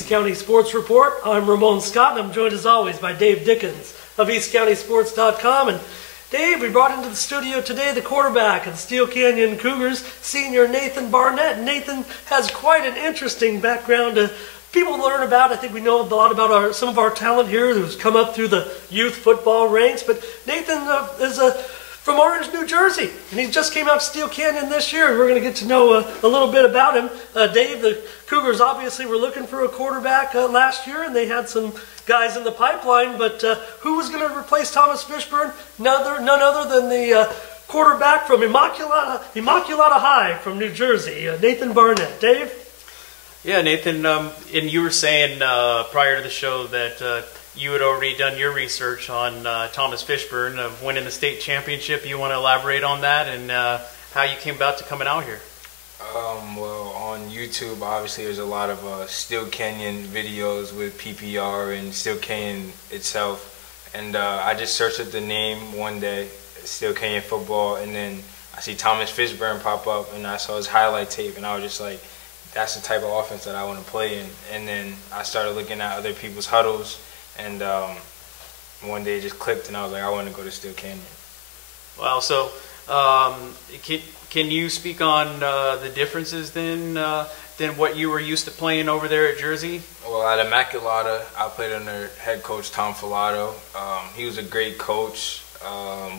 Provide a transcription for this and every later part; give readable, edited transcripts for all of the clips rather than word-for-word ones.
East County Sports Report. I'm Ramon Scott, and I'm joined as always by Dave Dickens of EastCountySports.com. And Dave, we brought into the studio today the quarterback of the Steele Canyon Cougars, senior Nathan Barnett. Nathan has quite an interesting background to people to learn about. I think we know a lot about some of our talent here who's come up through the youth football ranks. But Nathan is from Orange, New Jersey, and he just came out to Steele Canyon this year, and we're going to get to know a little bit about him. Dave, the Cougars obviously were looking for a quarterback last year, and they had some guys in the pipeline, but who was going to replace Thomas Fishburne? None other than the quarterback from Immaculata High from New Jersey, Nathan Barnett. Dave? Yeah, Nathan, and you were saying prior to the show that you had already done your research on Thomas Fishburne of winning the state championship. You want to elaborate on that and how you came about to coming out here? Well, on YouTube, obviously, there's a lot of Steele Canyon videos with PPR and Steele Canyon itself. And I just searched up the name one day, Steele Canyon football, and then I see Thomas Fishburne pop up, and I saw his highlight tape, and I was just like, that's the type of offense that I want to play in. And then I started looking at other people's huddles, and one day it just clicked, and I was like, I want to go to Steele Canyon. Wow, so can you speak on the differences then than what you were used to playing over there at Jersey? Well, at Immaculata, I played under head coach Tom Filato. He was a great coach.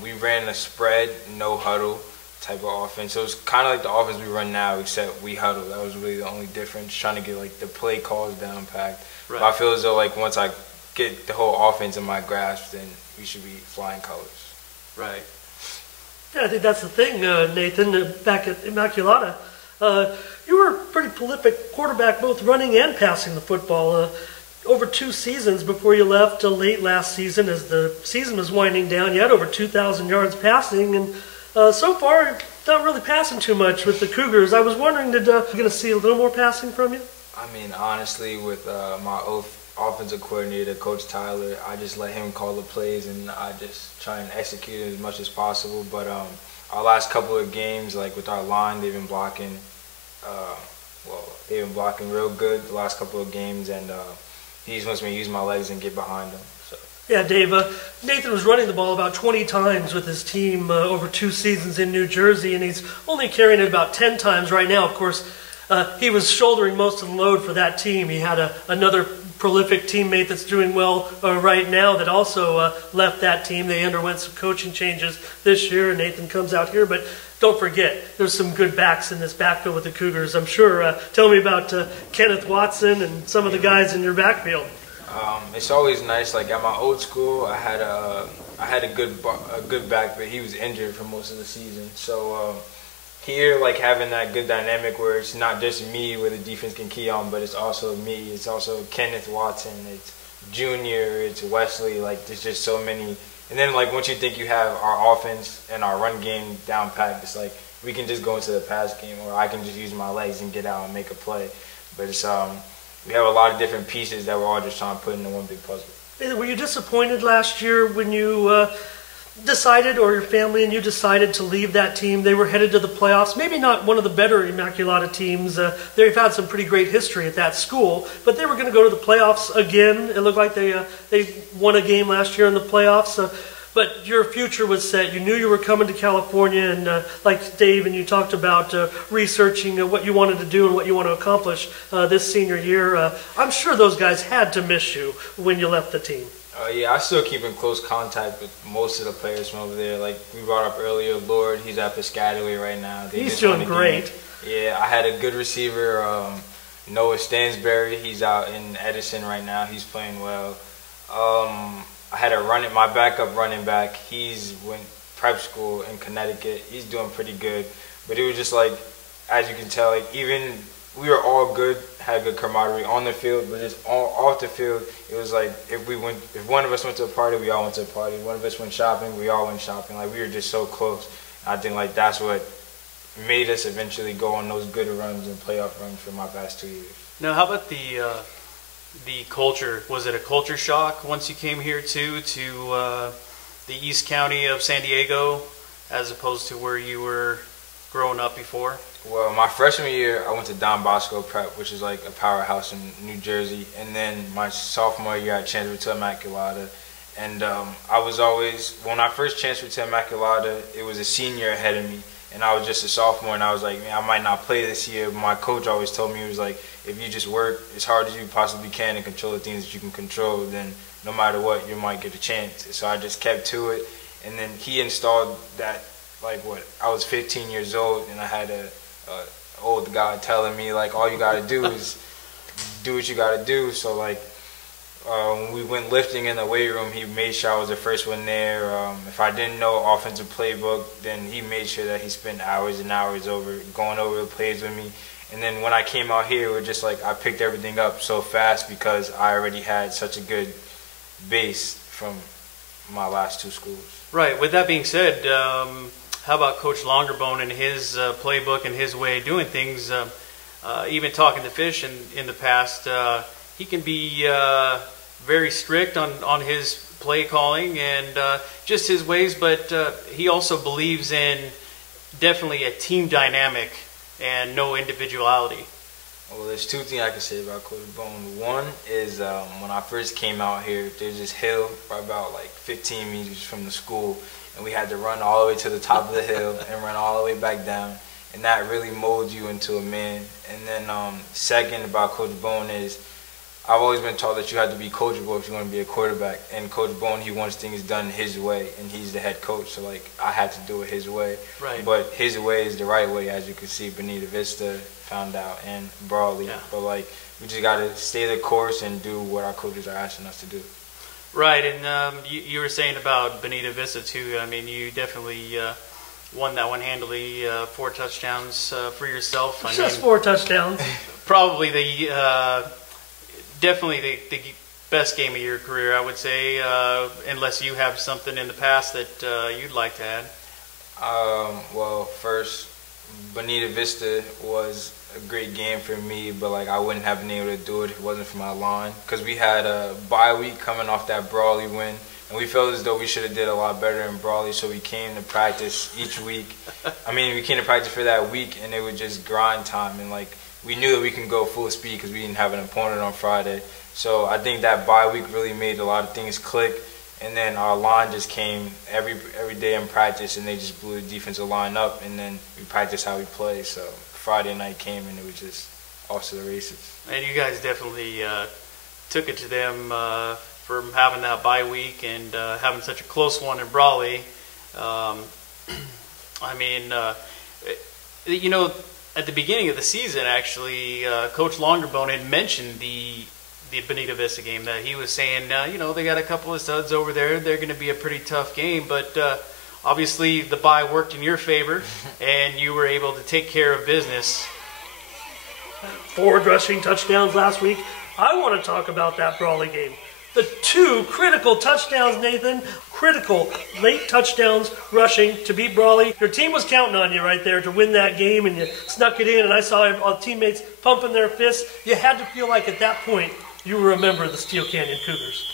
We ran a spread, no huddle type of offense. So it was kind of like the offense we run now, except we huddle. That was really the only difference, trying to get like the play calls down packed. Right. But I feel as though like once I get the whole offense in my grasp, then we should be flying colors. Right. Yeah, I think that's the thing, Nathan, back at Immaculata. You were a pretty prolific quarterback, both running and passing the football. Over 2 seasons before you left late last season, as the season was winding down, you had over 2,000 yards passing, and so far, not really passing too much with the Cougars. I was wondering, we're going to see a little more passing from you? I mean, honestly, with my offensive coordinator, Coach Tyler, I just let him call the plays, and I just try and execute it as much as possible. But our last couple of games, like with our line, they've been blocking. They've been blocking real good the last couple of games, and he just wants me to use my legs and get behind them. So. Yeah, Dave, Nathan was running the ball about 20 times with his team over 2 seasons in New Jersey, and he's only carrying it about 10 times right now. Of course, he was shouldering most of the load for that team. He had another prolific teammate that's doing well right now that also left that team. They underwent some coaching changes this year, and Nathan comes out here. But don't forget, there's some good backs in this backfield with the Cougars, I'm sure. Tell me about Kenneth Watson and some of the guys in your backfield. It's always nice. Like at my old school, I had a good back, but he was injured for most of the season. So here, like having that good dynamic where it's not just me where the defense can key on, but it's also me. It's also Kenneth Watson. It's Junior. It's Wesley. Like there's just so many. And then like once you think you have our offense and our run game down packed, it's like we can just go into the pass game, or I can just use my legs and get out and make a play. But it's we have a lot of different pieces that we're all just trying to put into one big puzzle. Were you disappointed last year when you decided, or your family and you decided to leave that team? They were headed to the playoffs. Maybe not one of the better Immaculata teams. They've had some pretty great history at that school, but they were going to go to the playoffs again. It looked like they won a game last year in the playoffs. But your future was set. You knew you were coming to California, and like Dave and you talked about researching what you wanted to do and what you want to accomplish this senior year. I'm sure those guys had to miss you when you left the team. Yeah, I still keep in close contact with most of the players from over there. Like we brought up earlier, Lord, he's at Piscataway right now. He's doing great. Yeah, I had a good receiver, Noah Stansberry. He's out in Edison right now. He's playing well. I had my backup running back. He's went prep school in Connecticut. He's doing pretty good. But it was just like, as you can tell, like even we were all good, had good camaraderie on the field, but just off the field, it was like if one of us went to a party, we all went to a party. One of us went shopping, we all went shopping. Like we were just so close. I think like that's what made us eventually go on those good runs and playoff runs for my past 2 years. Now, how about the culture? Was it a culture shock once you came here to the East County of San Diego, as opposed to where you were growing up before? Well, my freshman year, I went to Don Bosco Prep, which is like a powerhouse in New Jersey. And then my sophomore year, I transferred to Immaculata. And I was always, when I first transferred to Immaculata, it was a senior ahead of me. And I was just a sophomore, and I was like, man, I might not play this year. But my coach always told me, he was like, if you just work as hard as you possibly can and control the things that you can control, then no matter what, you might get a chance. So I just kept to it. And then he installed that, like, I was 15 years old, and I had a old guy telling me, like, all you got to do is do what you got to do. So, like, when we went lifting in the weight room, he made sure I was the first one there. If I didn't know offensive playbook, then he made sure that he spent hours and hours going over the plays with me. And then when I came out here, it was just like I picked everything up so fast because I already had such a good base from my last 2 schools. Right. With that being said, how about Coach Longerbone and his playbook and his way of doing things? Even talking to Fish in the past, he can be very strict on his play calling and just his ways, but he also believes in definitely a team dynamic and no individuality. Well, there's 2 things I can say about Coach Bone. One is when I first came out here, there's this hill right about like 15 meters from the school, and we had to run all the way to the top of the hill and run all the way back down, and that really molds you into a man. And then second about Coach Bone is I've always been taught that you have to be coachable if you want to be a quarterback. And Coach Bone, he wants things done his way, and he's the head coach. So, like, I had to do it his way. Right. But his way is the right way, as you can see. Bonita Vista found out, and Brawley. Yeah. But, like, we just got to stay the course and do what our coaches are asking us to do. Right, and you were saying about Bonita Vista, too. I mean, you definitely won that one handily, 4 touchdowns for yourself. Just 4 touchdowns. Probably definitely the best game of your career, I would say, unless you have something in the past that you'd like to add. Well, first, Bonita Vista was a great game for me, but like I wouldn't have been able to do it if it wasn't for my line, because we had a bye week coming off that Brawley win, and we felt as though we should have did a lot better in Brawley, so we came to practice each week. I mean, we came to practice for that week, and it was just grind time, and like we knew that we can go full speed because we didn't have an opponent on Friday. So I think that bye week really made a lot of things click. And then our line just came every day in practice, and they just blew the defensive line up. And then we practiced how we play. So Friday night came, and it was just off to the races. And you guys definitely took it to them for having that bye week and having such a close one in Brawley. I mean, you know, at the beginning of the season, actually, Coach Longerbone had mentioned the Bonita Vista game, that he was saying, you know, they got a couple of studs over there. They're going to be a pretty tough game, but obviously the bye worked in your favor, and you were able to take care of business. 4 rushing touchdowns last week. I want to talk about that Brawley game. The 2 critical touchdowns, Nathan. Critical late touchdowns rushing to beat Brawley. Your team was counting on you right there to win that game, and you snuck it in, and I saw all the teammates pumping their fists. You had to feel like at that point you were a member of the Steele Canyon Cougars.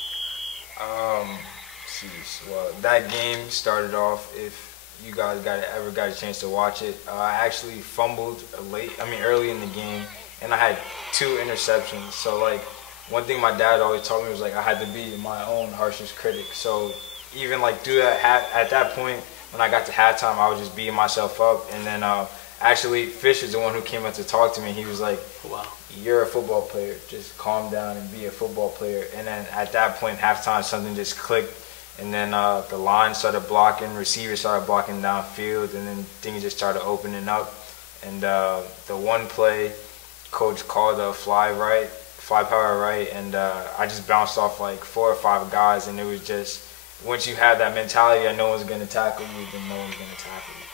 Well, that game started off, if you guys ever got a chance to watch it, I actually fumbled early in the game, and I had 2 interceptions. So, like, one thing my dad always told me was, like, I had to be my own harshest critic. So even, like, through that at that point, when I got to halftime, I was just beating myself up. And then actually, Fish is the one who came up to talk to me. He was like, wow, you're a football player. Just calm down and be a football player. And then at that point, halftime, something just clicked. And then the line started blocking, receivers started blocking downfield, and then things just started opening up. And the one play, coach called a fly power right, and I just bounced off like 4 or 5 guys, and it was just, once you have that mentality that no one's going to tackle you, then no one's going to tackle you.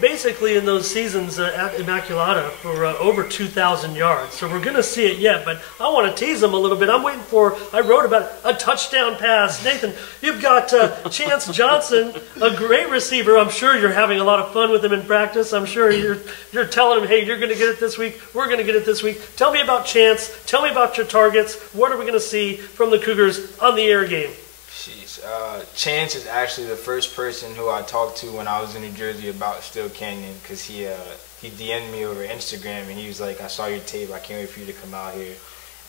Basically, in those seasons at Immaculata for over 2,000 yards. So we're going to see it yet, but I want to tease them a little bit. I'm waiting for, I wrote about it, a touchdown pass. Nathan, you've got Chance Johnson, a great receiver. I'm sure you're having a lot of fun with him in practice. I'm sure you're telling him, hey, you're going to get it this week. We're going to get it this week. Tell me about Chance. Tell me about your targets. What are we going to see from the Cougars on the air game? Jeez. Chance is actually the first person who I talked to when I was in New Jersey about Steele Canyon, because he DM'd me over Instagram and he was like, I saw your tape, I can't wait for you to come out here.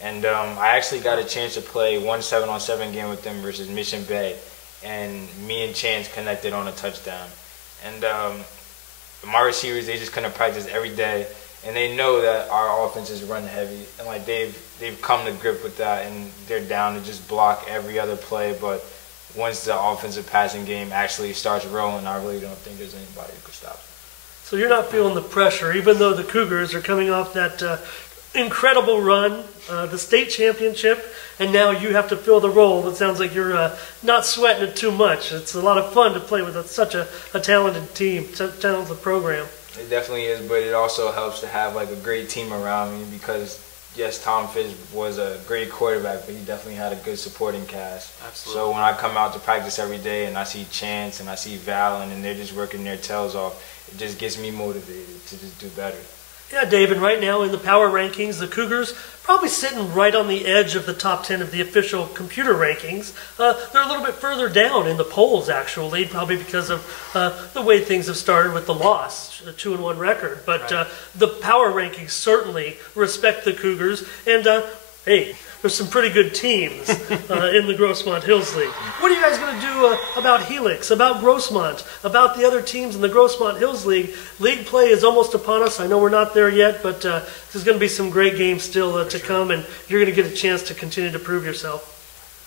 And I actually got a chance to play one 7-on-7 game with them versus Mission Bay, and me and Chance connected on a touchdown. And my receivers, they just couldn't practice every day, and they know that our offense is run heavy, and like they've come to grip with that, and they're down to just block every other play. But once the offensive passing game actually starts rolling, I really don't think there's anybody who can stop it. So you're not feeling the pressure, even though the Cougars are coming off that incredible run, the state championship, and now you have to fill the role. It sounds like you're not sweating it too much. It's a lot of fun to play with such a talented team, talented program. It definitely is, but it also helps to have like a great team around me, because yes, Tom Fish was a great quarterback, but he definitely had a good supporting cast. Absolutely. So when I come out to practice every day and I see Chance and I see Val and they're just working their tails off, it just gets me motivated to just do better. Yeah, David, right now in the power rankings, the Cougars probably sitting right on the edge of the top 10 of the official computer rankings. They're a little bit further down in the polls, actually, probably because of the way things have started with the loss, a 2-1 record. But right. The power rankings certainly respect the Cougars. And, hey, there's some pretty good teams in the Grossmont Hills League. What are you guys going to do about Helix, about Grossmont, about the other teams in the Grossmont Hills League? League play is almost upon us. I know we're not there yet, but there's going to be some great games still to come, and you're going to get a chance to continue to prove yourself.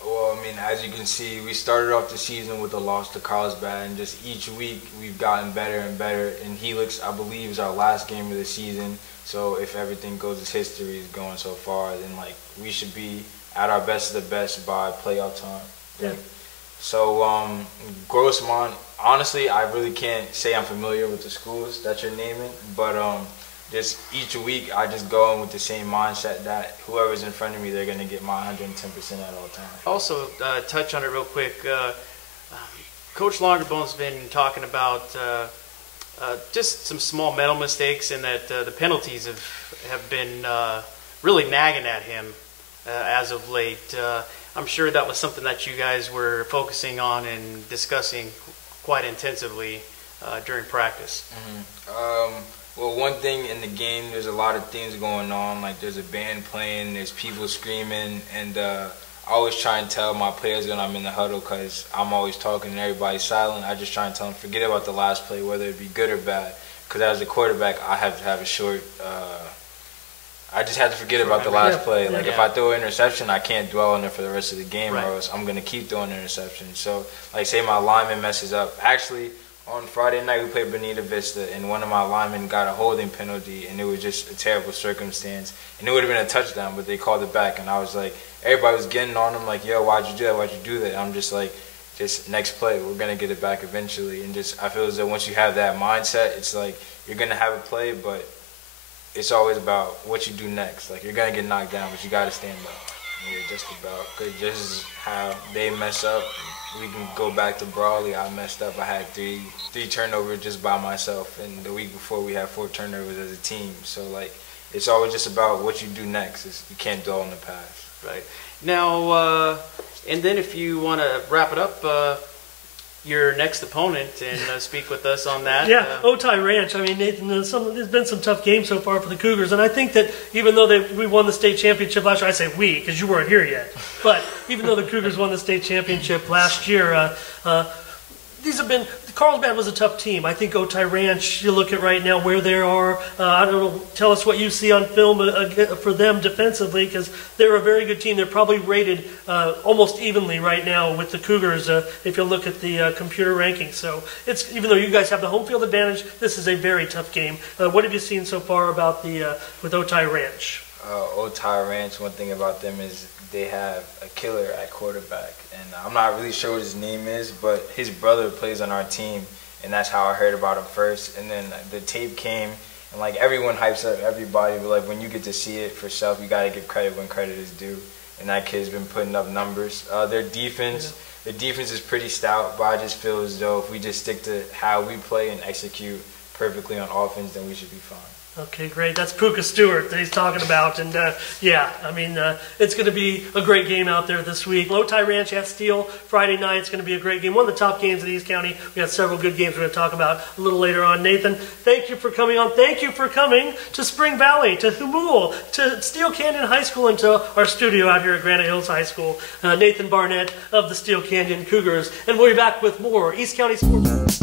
Well, I mean, as you can see, we started off the season with a loss to Carlsbad, and just each week we've gotten better and better. And Helix, I believe, is our last game of the season. So if everything goes as history is going so far, then like we should be at our best of the best by playoff time. Yeah. So Grossmont, honestly, I really can't say I'm familiar with the schools that you're naming, but just each week I just go in with the same mindset that whoever's in front of me, they're going to get my 110% at all times. Also, touch on it real quick. Coach Longerbone's been talking about just some small mental mistakes, and that the penalties have been really nagging at him as of late. I'm sure that was something that you guys were focusing on and discussing quite intensively during practice. Mm-hmm. Well, one thing in the game, there's a lot of things going on. Like there's a band playing, there's people screaming, and I always try and tell my players when I'm in the huddle, because I'm always talking and everybody's silent. I just try and tell them, forget about the last play, whether it be good or bad. Because as a quarterback, I have to have a short, I just have to forget about the last play. Like if I throw an interception, I can't dwell on it for the rest of the game, or else I'm going to keep throwing interceptions. So like say my lineman messes up. Actually, on Friday night, we played Bonita Vista, and one of my linemen got a holding penalty, and it was just a terrible circumstance. And it would have been a touchdown, but they called it back. And I was like, everybody was getting on him, like, yo, why'd you do that? Why'd you do that? I'm just like, just next play, we're going to get it back eventually. And just I feel as though once you have that mindset, it's like you're going to have a play, but it's always about what you do next. Like, you're going to get knocked down, but you got to stand up. Yeah, just about. Because this is how they mess up. We can go back to Brawley. I messed up. I had three turnovers just by myself, and the week before we had 4 turnovers as a team. So like, it's always just about what you do next. You can't dwell on the past. Right. Now, and then if you want to wrap it up, your next opponent, and speak with us on that. Yeah, Otay Ranch. I mean, Nathan, there's been some tough games so far for the Cougars, and I think that even though we won the state championship last year, I say we because you weren't here yet, but even though the Cougars won the state championship last year, Carlsbad was a tough team. I think Otay Ranch, you look at right now where they are, I don't know, tell us what you see on film for them defensively, because they're a very good team. They're probably rated almost evenly right now with the Cougars if you look at the computer rankings. So it's, even though you guys have the home field advantage, this is a very tough game. What have you seen so far about with Otay Ranch? Otay Ranch, one thing about them is they have a killer at quarterback, and I'm not really sure what his name is, but his brother plays on our team, and that's how I heard about him first. And then the tape came, and like everyone hypes up everybody, but like when you get to see it for yourself, you gotta give credit when credit is due. And that kid's been putting up numbers. Their defense is pretty stout, but I just feel as though if we just stick to how we play and execute perfectly on offense, then we should be fine. Okay, great. That's Puka Stewart that he's talking about. And yeah, I mean, it's going to be a great game out there this week. Low-Tie Ranch at Steele Friday night. It's going to be a great game. One of the top games in East County. We got several good games we're going to talk about a little later on. Nathan, thank you for coming on. Thank you for coming to Spring Valley, to Humul, to Steele Canyon High School, and to our studio out here at Granite Hills High School. Nathan Barnett of the Steele Canyon Cougars. And we'll be back with more East County Sports.